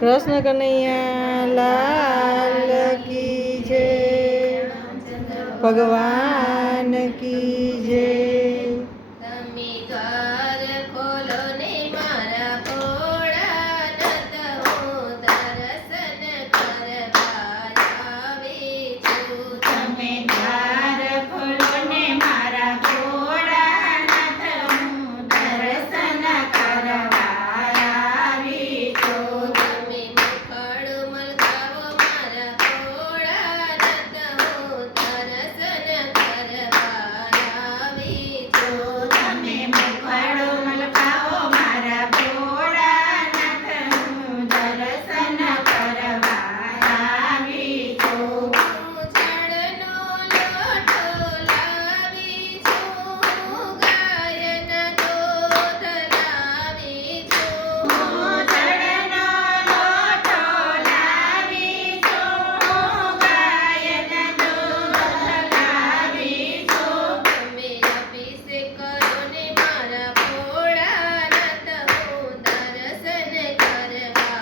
કૃષ્ણ કનૈયા લાલ કી જય, ભગવાન કી જય. તમે દ્વાર ખોલો ને મારા ભોળાનાથ, હું દર્શન કરવા આવી છું. તમે દ્વાર ખોલો ને મારા ભોળાનાથ, હું દર્શન કરવા આવી છું. તમે મુખડું મલકાવો મારા ભોળાનાથ, હું દર્શન કરવા આવી છું. તમે મુખડો મલકાવો મારા ભોળાનાથ, હું દર્શન કરવા આવી છું. હું જળનો લોટો લાવી છું, ગાયના દૂધ લાવી છું. હું જળનો લોટો લાવી છું, ગાયના દૂધ લાવી છું. તમે અભિષેક કરો ને મારા ભોળાનાથ, હું દર્શન કરવા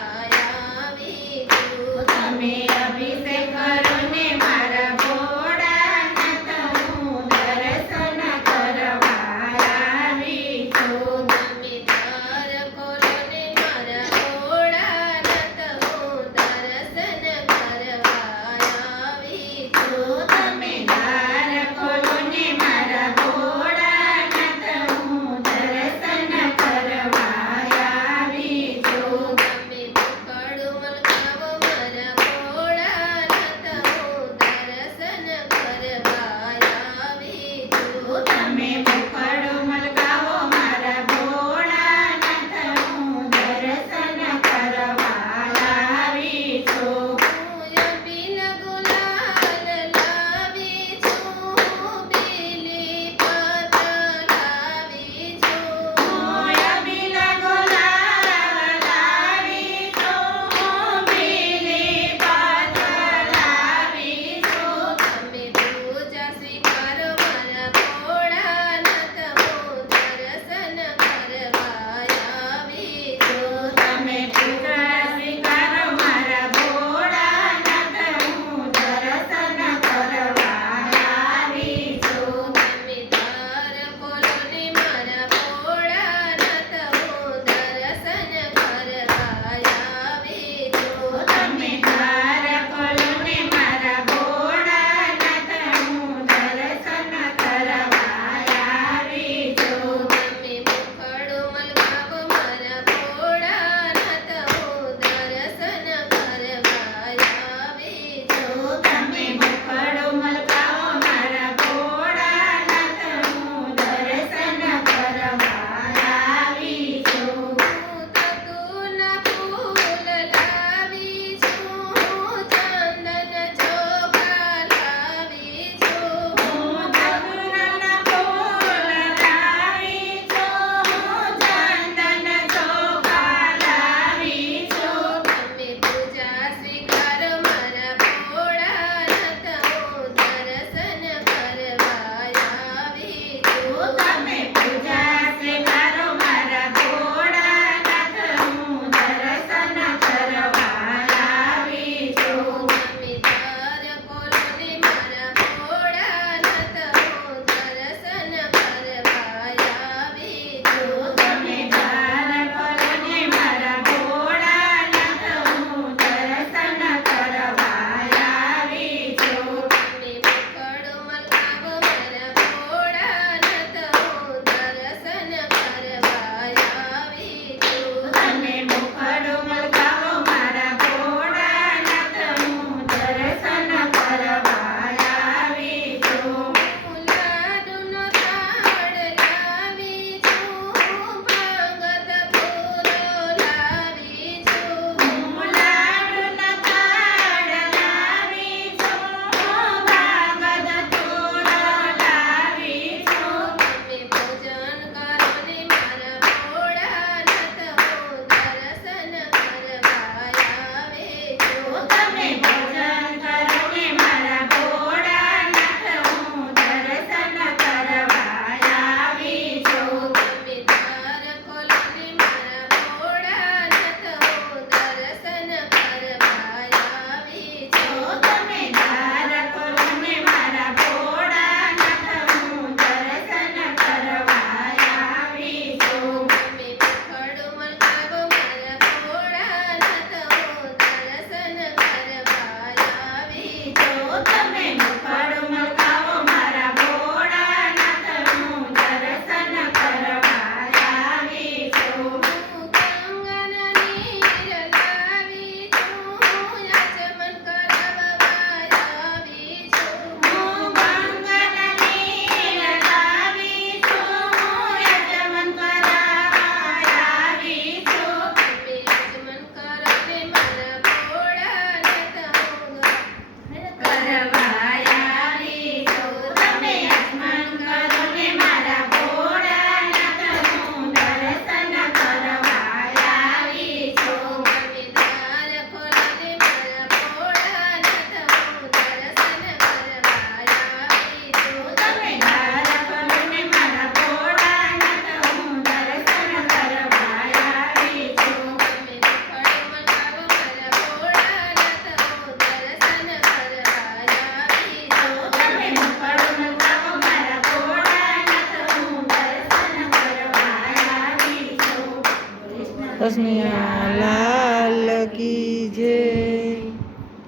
કૃષ્ણ લાલ કી જય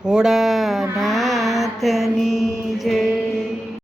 ભોળાનાથની